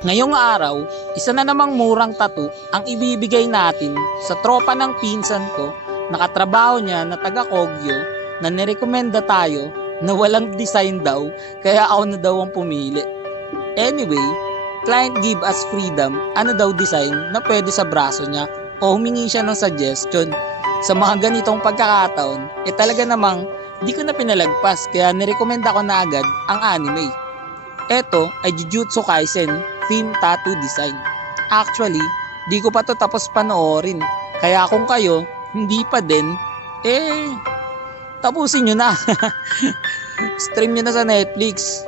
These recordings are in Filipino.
Ngayong araw, isa na namang murang tattoo ang ibibigay natin sa tropa ng pinsan ko na katrabaho niya na taga Kogyo na nirekomenda tayo na walang design daw kaya ako na daw ang pumili. Anyway, client give us freedom ano daw design na pwede sa braso niya o humingi siya ng suggestion. Sa mga ganitong pagkakataon, talaga namang di ko na pinalagpas kaya nirekomenda ko na agad ang anime. Ito ay Jujutsu Kaisen theme tattoo design. Actually, di ko pa to tapos panoorin. Kaya kung kayo, hindi pa din, tapusin nyo na. Stream nyo na sa Netflix.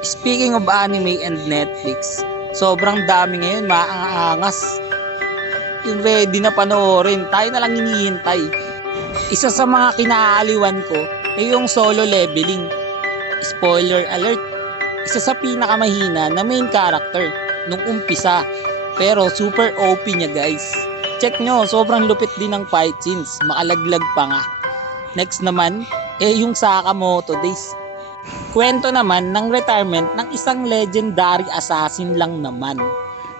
Speaking of anime and Netflix, sobrang dami ngayon, maangas. Ready na panoorin, tayo na lang hinihintay. Isa sa mga kinaaliwan ko ay yung solo leveling. Spoiler alert, isa sa pinakamahina na main character nung umpisa. Pero super OP niya guys. Check nyo, sobrang lupit din ng fight scenes, makalaglag pa nga. Next naman, yung Sakamoto Days. Kwento naman ng retirement ng isang legendary assassin lang naman.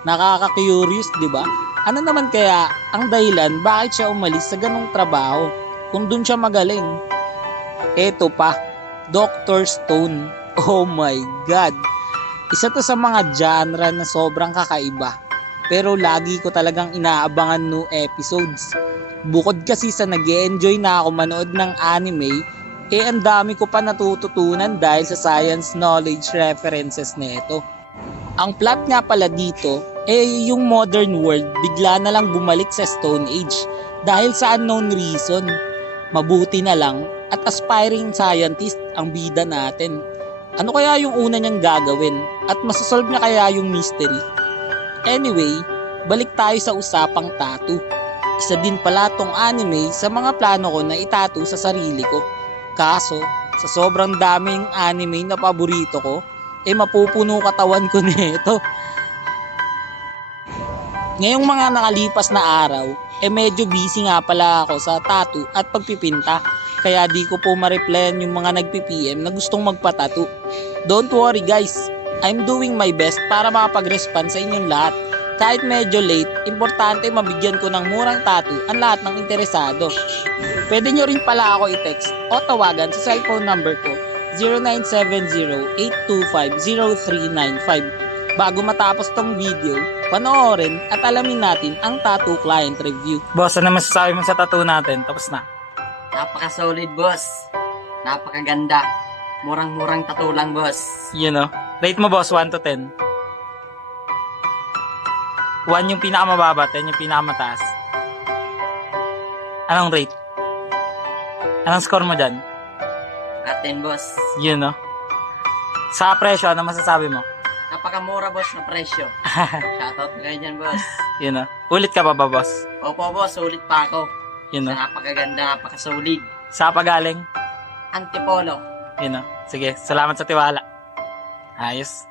Nakaka-curious, di ba? Ano naman kaya ang dahilan bakit siya umalis sa ganong trabaho kung dun siya magaling? Eto pa, Dr. Stone. Oh my God! Isa to sa mga genre na sobrang kakaiba. Pero lagi ko talagang inaabangan no episodes. Bukod kasi sa nag-e-enjoy na ako manood ng anime, ang dami ko pa natututunan dahil sa science knowledge references nito. Ang plot nga pala dito, yung modern world bigla na lang bumalik sa Stone Age dahil sa unknown reason. Mabuti na lang at aspiring scientist ang bida natin. Ano kaya yung una niyang gagawin at masasolve niya kaya yung mystery? Anyway, balik tayo sa usapang tattoo. Isa din pala tong anime sa mga plano ko na itattoo sa sarili ko. Kaso, sa sobrang daming anime na paborito ko, mapupuno katawan ko nito. Ngayong mga nakalipas na araw, medyo busy nga pala ako sa tattoo at pagpipinta. Kaya di ko po ma-replyan yung mga nagpi-PM na gustong magpa-tattoo. Don't worry guys, I'm doing my best para makapag-respond sa inyong lahat. Kahit medyo late, importante mabigyan ko ng murang tattoo ang lahat ng interesado. Pwede nyo rin pala ako i-text o tawagan sa cellphone number ko 0970-825-0395. Bago matapos tong video, panoorin at alamin natin ang tattoo client review. Boss, ano masasabi mo sa tattoo natin? Tapos na. Napaka-solid, boss. Napakaganda. Murang-murang tattoo lang, boss. You know, rate mo boss, 1 to 10. 1 yung pinakamababa, 10 yung pinakamataas. Anong rate? Anong score mo dyan? 10, boss. You know. Sa presyo, ano masasabi mo? Napakamura, boss, na presyo. Shoutout kayo dyan, boss. You know. Ulit ka pa ba, boss? Opo, boss. Ulit pa ako. You know. Napakaganda, napakasolid. Sa pagaling? Antipolo. You know. Sige, salamat sa tiwala. Ayos.